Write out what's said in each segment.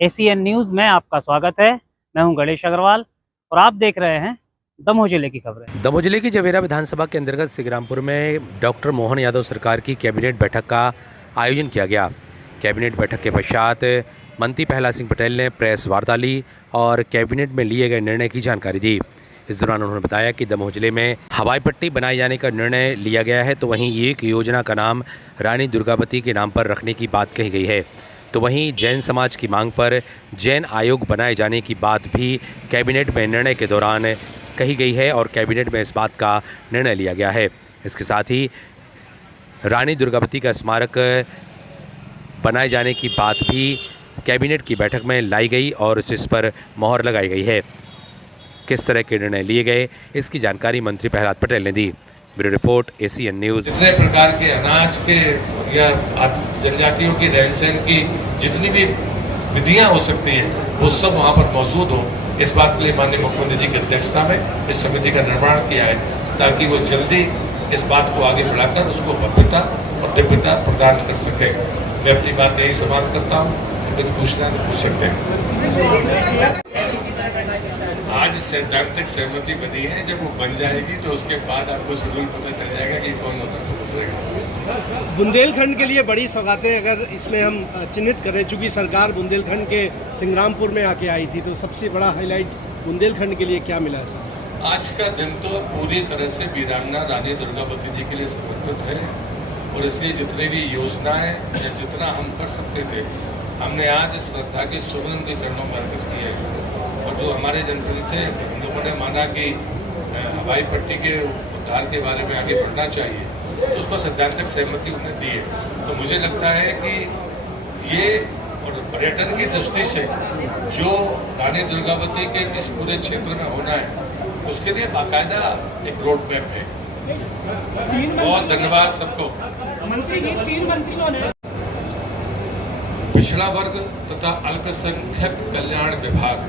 ACN news में आपका स्वागत है। मैं हूं गणेश अग्रवाल और आप देख रहे हैं दमोह जिले की खबरें। दमोह जिले की जवेरा विधानसभा के अंतर्गत सिगरामपुर में डॉक्टर मोहन यादव सरकार की कैबिनेट बैठक का आयोजन किया गया। कैबिनेट बैठक के पश्चात मंत्री प्रहलाद सिंह पटेल ने प्रेस वार्ता ली और कैबिनेट में लिए गए निर्णय की जानकारी दी। इस दौरान उन्होंने बताया कि दमोह जिले में हवाई पट्टी बनाए जाने का निर्णय लिया गया है, तो वहीं एक योजना का नाम रानी दुर्गावती के नाम पर रखने की बात कही गई है। तो वहीं जैन समाज की मांग पर जैन आयोग बनाए जाने की बात भी कैबिनेट में निर्णय के दौरान कही गई है और कैबिनेट में इस बात का निर्णय लिया गया है। इसके साथ ही रानी दुर्गावती का स्मारक बनाए जाने की बात भी कैबिनेट की बैठक में लाई गई और इस पर मोहर लगाई गई है। किस तरह के निर्णय लिए गए, इसकी जानकारी मंत्री प्रहलाद पटेल ने दी। Bureau report, ACN news. जितने प्रकार के अनाज के या जनजातियों की रहन सहन की जितनी भी विधियां हो सकती हैं वो सब वहाँ पर मौजूद हो, इस बात के लिए माननीय मुख्यमंत्री जी की अध्यक्षता में इस समिति का निर्माण किया है ताकि वो जल्दी इस बात को आगे बढ़ाकर उसको भव्यता और दिव्यता प्रदान कर सके। मैं अपनी बात यही समाप्त करता हूँ। कुछ पूछना तो पूछ सकते हैं। आज सैद्धांतिक सहमति बनी है, जब वो बन जाएगी तो उसके बाद आपको शेड्यूल पता चल जाएगा कि कौन होता है उतरेगा। बुंदेलखंड के लिए बड़ी सौगातें अगर इसमें हम चिन्हित करें, चूंकि सरकार बुंदेलखंड के सिंग्रामपुर में आके आई थी, तो सबसे बड़ा हाईलाइट बुंदेलखंड के लिए क्या मिला है सर? आज का दिन तो पूरी तरह से वीरांगना रानी दुर्गावती जी के लिए समर्पित है और इसलिए जितनी भी योजनाएं या जितना हम कर सकते थे हमने आज श्रद्धा के सुमन के चरणों में अर्पित किए। और जो हमारे जनप्रतिनिधि थे, हम लोगों ने माना कि हवाई पट्टी के उद्धार के बारे में आगे बढ़ना चाहिए, तो उस पर सैद्धांतिक सहमति उन्हें दी है। तो मुझे लगता है कि ये और पर्यटन की दृष्टि से जो रानी दुर्गावती के इस पूरे क्षेत्र में होना है उसके लिए बाकायदा एक रोड मैप है। बहुत धन्यवाद सबको। पिछड़ा वर्ग तथा अल्पसंख्यक कल्याण विभाग,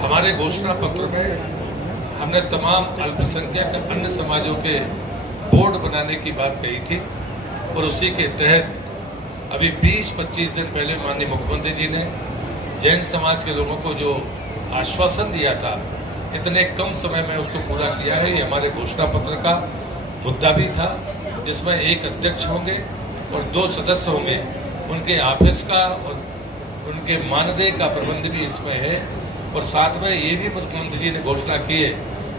हमारे घोषणा पत्र में हमने तमाम अल्पसंख्यक अन्य समाजों के बोर्ड बनाने की बात कही थी और उसी के तहत अभी 20-25 दिन पहले माननीय मुख्यमंत्री जी ने जैन समाज के लोगों को जो आश्वासन दिया था, इतने कम समय में उसको पूरा किया है। ये हमारे घोषणा पत्र का मुद्दा भी था, जिसमें एक अध्यक्ष होंगे और 2 सदस्य होंगे। उनके ऑफिस का और उनके मानदेय का प्रबंध भी इसमें है। और साथ में ये भी मुख्यमंत्री जी ने घोषणा की है,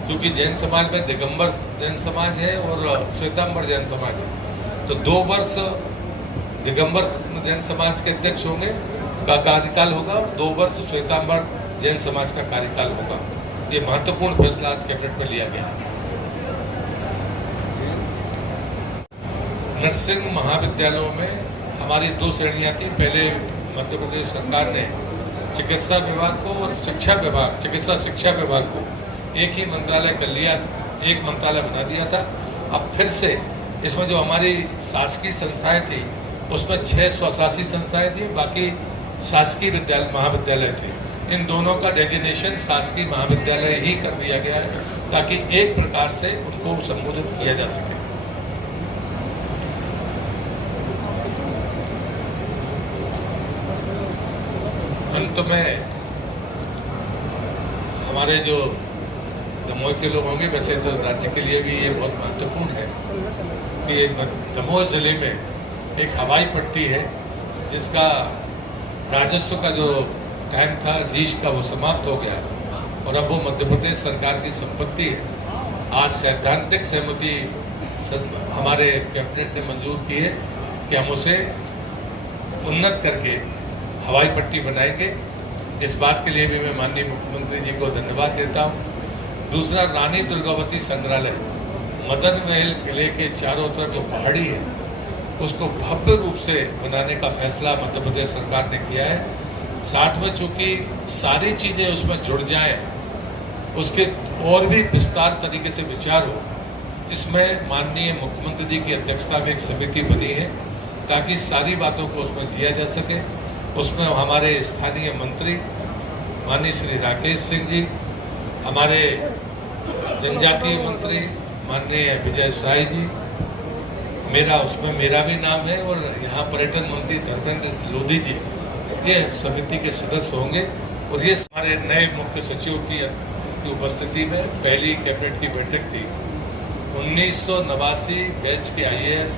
क्योंकि जैन समाज में दिगंबर जैन समाज है और श्वेतांबर जैन समाज है, तो 2 वर्ष दिगंबर जैन समाज के अध्यक्ष होंगे का कार्यकाल होगा और 2 वर्ष श्वेतांबर जैन समाज का कार्यकाल होगा। ये महत्वपूर्ण फैसला आज कैबिनेट में लिया गया। नर्सिंग महाविद्यालयों में हमारी 2 श्रेणियां थी। पहले मध्य प्रदेश सरकार ने चिकित्सा विभाग को और शिक्षा विभाग, चिकित्सा शिक्षा विभाग को एक ही मंत्रालय कर लिया, एक मंत्रालय बना दिया था। अब फिर से इसमें जो हमारी शासकीय संस्थाएं थी उसमें 6 स्वशासी संस्थाएं थी, बाकी शासकीय महाविद्यालय थे। इन दोनों का डेजिग्नेशन शासकीय महाविद्यालय ही कर दिया गया है ताकि एक प्रकार से उनको संबोधित किया जा सके। अंत में हमारे जो दमोह के लोग होंगे, वैसे तो राज्य के लिए भी ये बहुत महत्वपूर्ण है कि दमोह जिले में एक हवाई पट्टी है जिसका राजस्व का जो टाइम था लीज का वो समाप्त हो गया और अब वो मध्य प्रदेश सरकार की संपत्ति है। आज सैद्धांतिक सहमति हमारे कैबिनेट ने मंजूर की है कि हम उसे उन्नत करके हवाई पट्टी बनाएंगे। इस बात के लिए भी मैं माननीय मुख्यमंत्री जी को धन्यवाद देता हूँ। दूसरा, रानी दुर्गावती संग्रहालय मदन महल किले के चारों तरफ जो पहाड़ी है उसको भव्य रूप से बनाने का फैसला मध्य प्रदेश सरकार ने किया है। साथ में चूंकि सारी चीज़ें उसमें जुड़ जाएं, उसके और भी विस्तार तरीके से विचार हो, इसमें माननीय मुख्यमंत्री जी की अध्यक्षता में एक समिति बनी है ताकि सारी बातों को उसमें लिया जा सके। उसमें हमारे स्थानीय मंत्री माननीय श्री राकेश सिंह जी, हमारे जनजातीय मंत्री माननीय विजय साई जी, उसमें मेरा भी नाम है और यहाँ पर्यटन मंत्री धर्मेंद्र लोधी जी, ये समिति के सदस्य होंगे। और ये हमारे नए मुख्य सचिव की उपस्थिति में पहली कैबिनेट की बैठक थी। 1989 बैच के IAS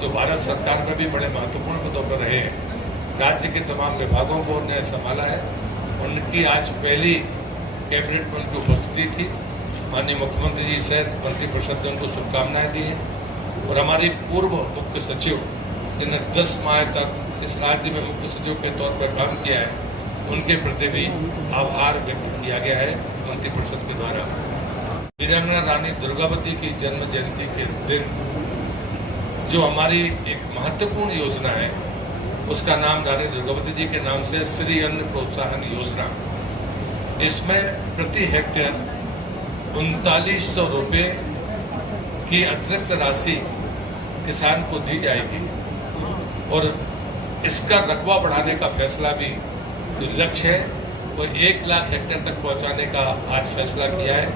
जो भारत सरकार में भी बड़े महत्वपूर्ण पदों पर रहे हैं, राज्य के तमाम विभागों को उन्होंने संभाला है, उनकी आज पहली कैबिनेट में उनकी उपस्थिति थी। माननीय मुख्यमंत्री जी सहित मंत्रिपरिषद ने उनको शुभकामनाएं दी हैं। और हमारी पूर्व मुख्य सचिव जिन्होंने 10 माह तक इस राज्य में मुख्य सचिव के तौर पर काम किया है, उनके प्रति भी आभार व्यक्त किया गया है मंत्रिपरिषद के द्वारा। वीरांगना रानी दुर्गावती की जन्म जयंती के दिन जो हमारी एक महत्वपूर्ण योजना है, उसका नाम रानी दुर्गावती जी के नाम से श्री अन्न प्रोत्साहन योजना। इसमें प्रति हेक्टेयर 3900 रुपये की अतिरिक्त राशि किसान को दी जाएगी। और इसका रकबा बढ़ाने का फैसला भी जो लक्ष्य है वो 1 लाख हेक्टेयर तक पहुंचाने का आज फैसला किया है।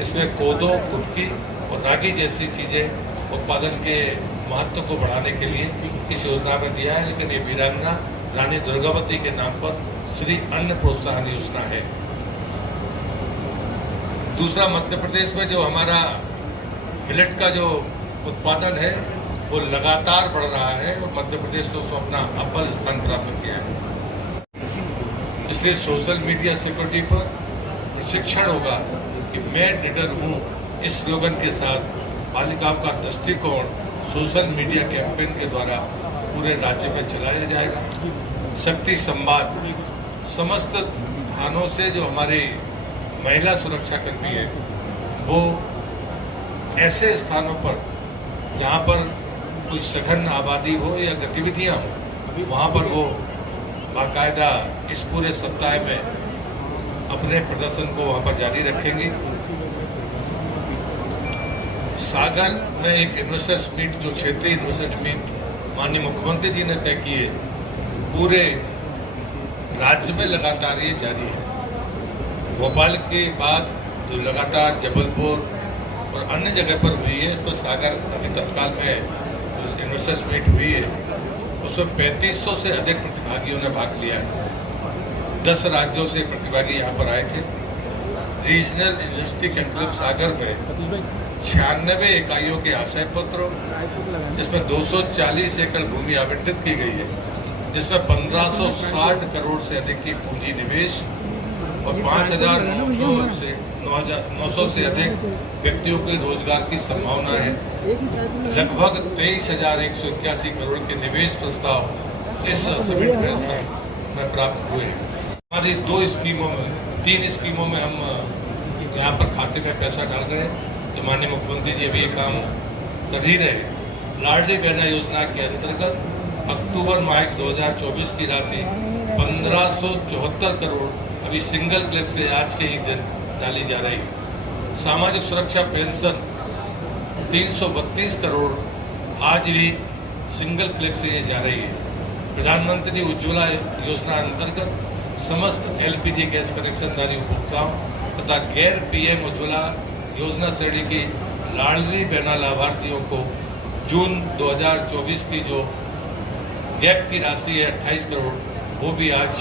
इसमें कोदो, कुटकी और रागी जैसी चीज़ें उत्पादन के महत्व को बढ़ाने के लिए इस योजना में दिया है। लेकिन ये वीरांगना रानी दुर्गावती के नाम पर श्री अन्न प्रोत्साहन योजना है। दूसरा, मध्य प्रदेश में जो हमारा मिलेट का जो उत्पादन है वो लगातार बढ़ रहा है और मध्य प्रदेश तो उसको अपना अव्वल स्थान प्राप्त किया है। इसलिए सोशल मीडिया सिक्योरिटी पर प्रशिक्षण होगा कि मैं निडर हूँ, इस स्लोगन के साथ बालिकाओं का दृष्टिकोण सोशल मीडिया कैंपेन के द्वारा पूरे राज्य में चलाया जाएगा। शक्ति संवाद समस्त थानों से जो हमारे महिला सुरक्षा कर्मी है वो ऐसे स्थानों पर जहाँ पर कोई सघन आबादी हो या गतिविधियाँ हो, वहाँ पर वो बाकायदा इस पूरे सप्ताह में अपने प्रदर्शन को वहाँ पर जारी रखेंगे। सागर में एक इन्वेस्टर्स मीट, जो क्षेत्रीय इन्वेस्टर्स मीट माननीय मुख्यमंत्री जी ने तय किए, पूरे राज्य में लगातार ये जारी है। भोपाल के बाद जो लगातार जबलपुर और अन्य जगह पर हुई है, तो सागर अभी तत्काल में जो इन्वेस्टर्स मीट हुई है उसमें 3500 से अधिक प्रतिभागियों ने भाग लिया है। 10 राज्यों से प्रतिभागी यहाँ पर आए थे। रीजनल इंडस्ट्री कैंप सागर में 96 इकाइयों के आशय पत्र, जिसमें 240 एकड़ भूमि आवंटित की गई है, जिसमें 1560 करोड़ से अधिक की पूंजी निवेश और 5,900 से अधिक व्यक्तियों के रोजगार की संभावना है। लगभग 23,181 करोड़ के निवेश प्रस्ताव इस समिट में प्राप्त हुए हैं। हमारी 2 स्कीमों में 3 स्कीमों में हम यहाँ पर खाते में पैसा डाल रहे हैं, तो माननीय मुख्यमंत्री जी अभी ये काम कर ही रहे। लाडली बहना योजना के अंतर्गत अक्टूबर माह 2024 की राशि 1574 करोड़ अभी सिंगल क्लिक से आज के ही दिन डाली जा रही है। सामाजिक सुरक्षा पेंशन 332 करोड़ आज भी सिंगल क्लिक से ये जा रही है। प्रधानमंत्री उज्ज्वला योजना अंतर्गत समस्त LPG गैस कनेक्शनधारी उपभोक्ताओं तथा गैर PM उज्ज्वला योजना श्रेणी की लाडली बहना लाभार्थियों को जून 2024 की जो गैप की राशि है 28 करोड़, वो भी आज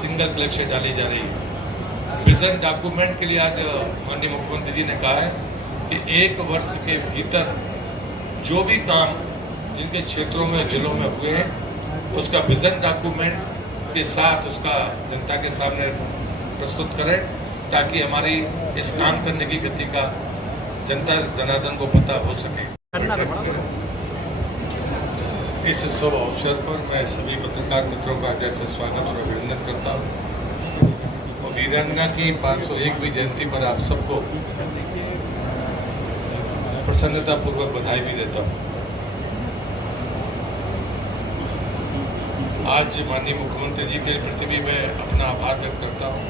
सिंगल क्लिक से डाली जा रही है। विजन डॉक्यूमेंट के लिए आज माननीय मुख्यमंत्री जी ने कहा है कि 1 वर्ष के भीतर जो भी काम जिनके क्षेत्रों में जिलों में हुए हैं, उसका विजन डॉक्यूमेंट के साथ उसका जनता के सामने प्रस्तुत करें, ताकि हमारी इस काम करने की गति का जनता जनार्दन को पता हो सके। इस शुभ अवसर पर मैं सभी पत्रकार मित्रों का हृदय से स्वागत और अभिनंदन करता हूँ और वीरांगना की 501वीं जयंती पर आप सबको प्रसन्नतापूर्वक बधाई भी देता हूँ। आज माननीय मुख्यमंत्री जी के प्रति भी मैं अपना आभार व्यक्त करता हूँ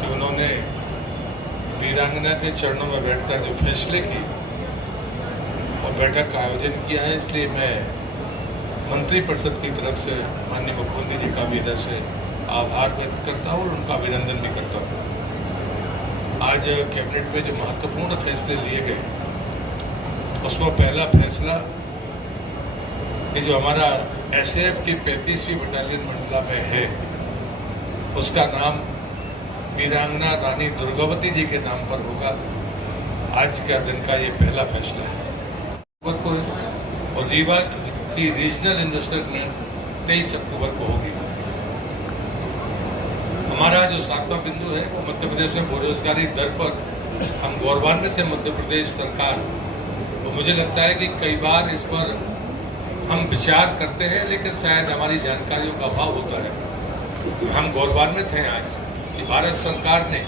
कि उन्होंने वीरांगना के चरणों में बैठकर जो फैसले किए और बैठक का आयोजन किया है, इसलिए मैं मंत्रिपरिषद की तरफ से माननीय मुख्यमंत्री जी का भी इधर से आभार व्यक्त करता हूँ और उनका अभिनंदन भी करता हूँ। आज कैबिनेट में जो महत्वपूर्ण फैसले लिए गए, उसमें पहला फैसला कि जो हमारा एसएएफ की 35वीं बटालियन मंडला में है, उसका नाम वीरांगना रानी दुर्गावती जी के नाम पर होगा। आज का दिन का ये पहला फैसला है। और रीवा की रीजनल इंडस्ट्रियल मीट 23 अक्टूबर को होगी। हमारा जो 7वां बिंदु है वो मध्य प्रदेश में बेरोजगारी दर पर हम गौरवान्वित है मध्य प्रदेश सरकार। तो मुझे लगता है कि कई बार इस पर हम विचार करते हैं, लेकिन शायद हमारी जानकारियों का अभाव होता है। हम गौरवान्वित हैं आज कि भारत सरकार ने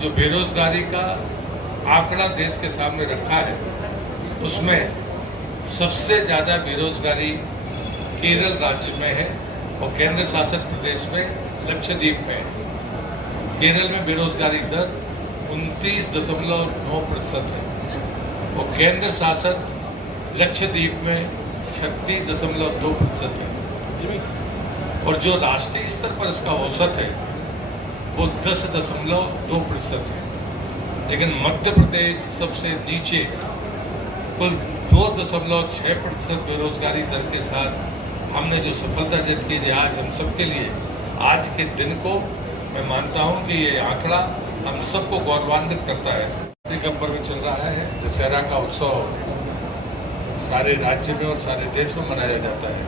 जो बेरोजगारी का आंकड़ा देश के सामने रखा है, उसमें सबसे ज़्यादा बेरोजगारी केरल राज्य में है और केंद्र शासित प्रदेश में लक्षद्वीप में है। केरल में बेरोजगारी दर 29.9% है और केंद्र शासित लक्षद्वीप में 36.2% है और जो राष्ट्रीय स्तर पर इसका औसत है वो 10.2% है। लेकिन मध्य प्रदेश सबसे नीचे कुल 2.6% बेरोजगारी दर के साथ हमने जो सफलता अर्जित की है, आज हम सबके लिए आज के दिन को मैं मानता हूं कि ये आंकड़ा हम सबको गौरवान्वित करता है। का पर्व चल रहा है, दशहरा का उत्सव सारे राज्य में और सारे देश में मनाया जाता है।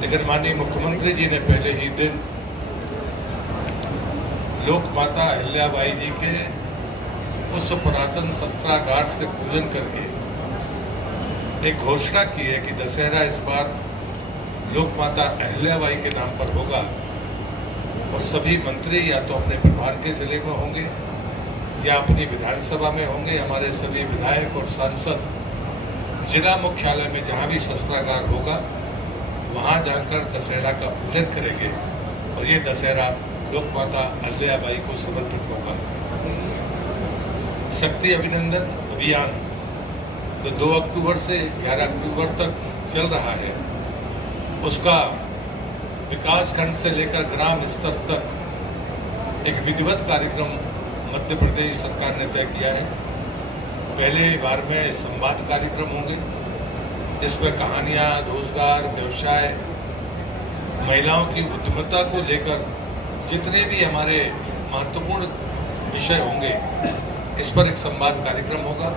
लेकिन माननीय मुख्यमंत्री जी ने पहले ही दिन लोक माता अहिल्याबाई जी के उस पुरातन शस्त्रागार से पूजन करके एक घोषणा की है कि दशहरा इस बार लोक माता अहिल्याबाई के नाम पर होगा और सभी मंत्री या तो अपने प्रभार के जिले में होंगे या अपनी विधानसभा में होंगे। हमारे सभी विधायक और सांसद जिला मुख्यालय में जहाँ भी शस्त्रागार होगा वहाँ जाकर दशहरा का पूजन करेंगे और ये दशहरा लोक माता अहिल्याबाई को समर्पित होगा। शक्ति अभिनंदन अभियान जो 2 अक्टूबर से 11 अक्टूबर तक चल रहा है, उसका विकास खंड से लेकर ग्राम स्तर तक एक विधिवत कार्यक्रम मध्य प्रदेश सरकार ने तय किया है। पहले बार में संवाद कार्यक्रम होंगे जिसमें कहानियाँ, रोजगार, व्यवसाय, महिलाओं की उद्यमिता को लेकर जितने भी हमारे महत्वपूर्ण विषय होंगे, इस पर एक संवाद कार्यक्रम होगा।